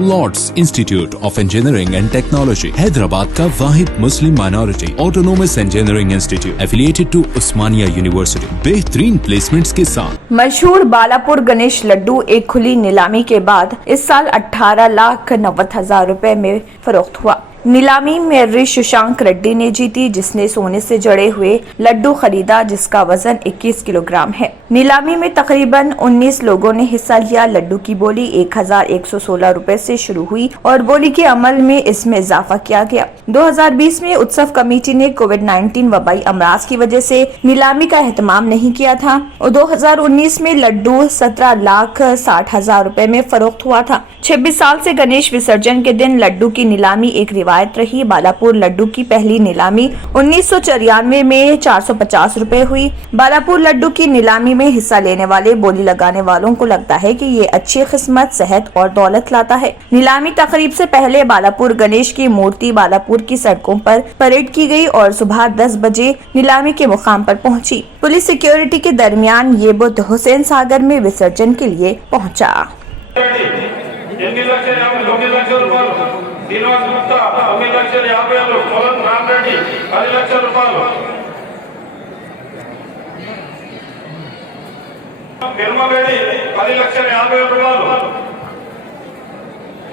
Lord's institute of engineering and technology Hyderabad का वाहिद मुस्लिम minority autonomous engineering institute affiliated to Osmania university बेहतरीन placements के साथ। मशहूर बालापुर गणेश लड्डू एक खुली नीलामी के बाद इस साल 18,90,000 रुपए में फरोख्त हुआ। नीलामी में ऋषि शशांक रेड्डी ने जीती, जिसने सोने से जड़े हुए लड्डू खरीदा जिसका वजन 21 किलोग्राम है। नीलामी में तकरीबन 19 लोगों ने हिस्सा लिया। लड्डू की बोली 1,116 रुपए से शुरू हुई और बोली के अमल में इसमें इजाफा किया गया। 2020 में उत्सव कमेटी ने कोविड-19 वबाई अमराज की वजह से नीलामी का एहतमाम नहीं किया था और 2019 में लड्डू 17,60,000 रुपए में फरोख्त हुआ था। 26 साल से गणेश विसर्जन के दिन लड्डू की नीलामी एक रिवायत रही। बालापुर लड्डू की पहली नीलामी 1994 में 450 रुपए हुई। बालापुर लड्डू की नीलामी में हिस्सा लेने वाले बोली लगाने वालों को लगता है कि ये अच्छी किस्मत, सेहत और दौलत लाता है। नीलामी तकरीब से पहले बालापुर गणेश की मूर्ति बालापुर की सड़कों पर परेड की गई और सुबह 10 बजे नीलामी के मुकाम पर पहुंची। पुलिस सिक्योरिटी के दरमियान ये बुद्ध हुसैन सागर में विसर्जन के लिए पहुंचा। శ్రీనివాస్ గుప్తా 9,50,000, పొలం రామరెడ్డి 10,00,000 రూపాయలు, పెరుమగడి 10,50,000 రూపాయలు,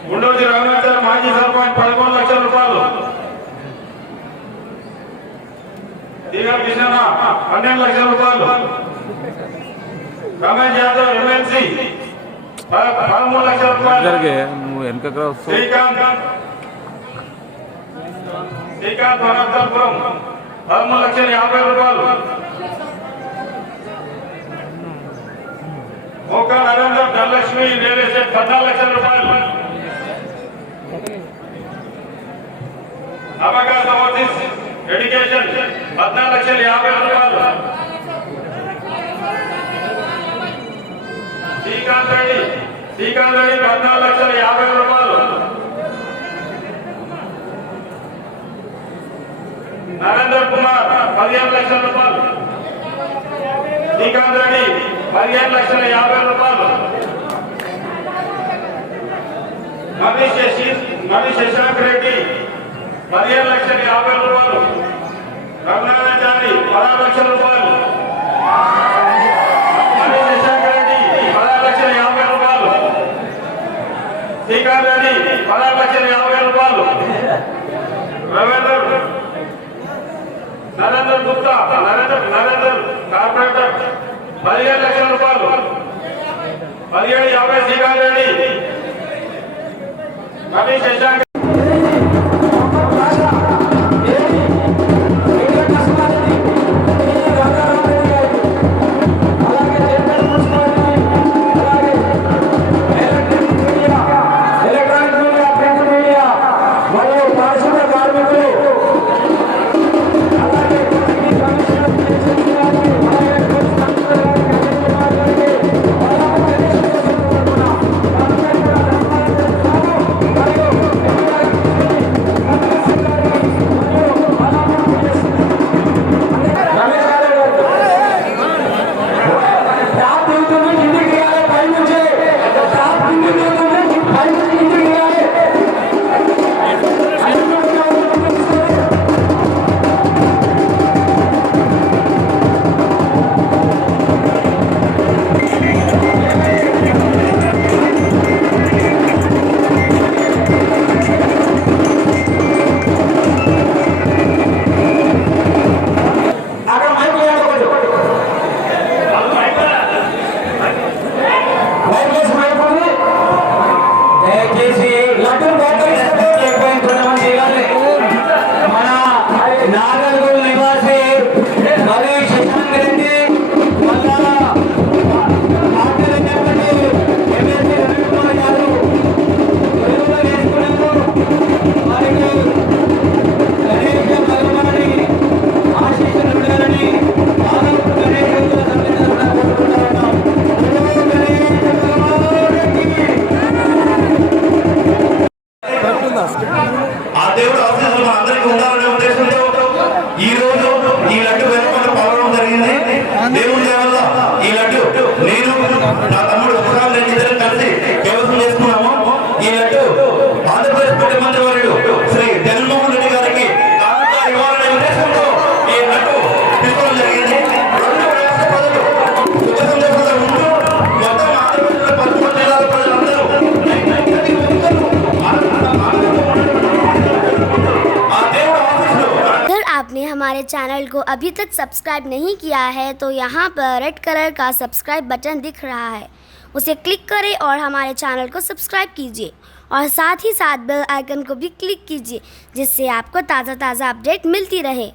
గుండోజీ రఘునాథ్ మాజీ సర్పంచ్ 13,00,000 రూపాయలు, దీగా కిషన్ 12,00,000 రూపాయలు, రమేష్ యాదవ్ ఎమ్మెల్సీ 13,00,000 రూపాయలు, శ్రీకాంత్ వనస్థలపురం 13,50,000 రూపాయలు, మోకా నరేంద్ర ధనలక్ష్మి రియల్ ఎస్టేట్ 14,00,000 రూపాయలు, అబకాస్ ఓవర్సీస్ ఎడ్యుకేషన్ 14,50,000 రూపాయలు, శ్రీకాంత్ రెడ్డి 14,50,000 రూపాయలు, నరేందర్ కుమార్ 15,00,000 రూపాయలు, శ్రీకాంత్ రెడ్డి 15,50,000 రూపాయలు, నవీ శశాంక్ రెడ్డి 15,50,000 రూపాయలు, రఘునాథాచారి 16,00,000 రూపాయలు, శ్రీకాంత్ రెడ్డి 16,50,000 రూపాయలు, నరేంద్ర గుప్తా నరేందర్ కార్పొరేటర్ 17,00,000 రూపాయలు, 17,50,000 శ్రీకాంత్ రెడ్డి, నవీ శశాంక్ हमारे चैनल को अभी तक सब्सक्राइब नहीं किया है तो यहाँ पर रेड कलर का सब्सक्राइब बटन दिख रहा है, उसे क्लिक करें और हमारे चैनल को सब्सक्राइब कीजिए और साथ ही साथ बेल आइकन को भी क्लिक कीजिए, जिससे आपको ताज़ा अपडेट मिलती रहे।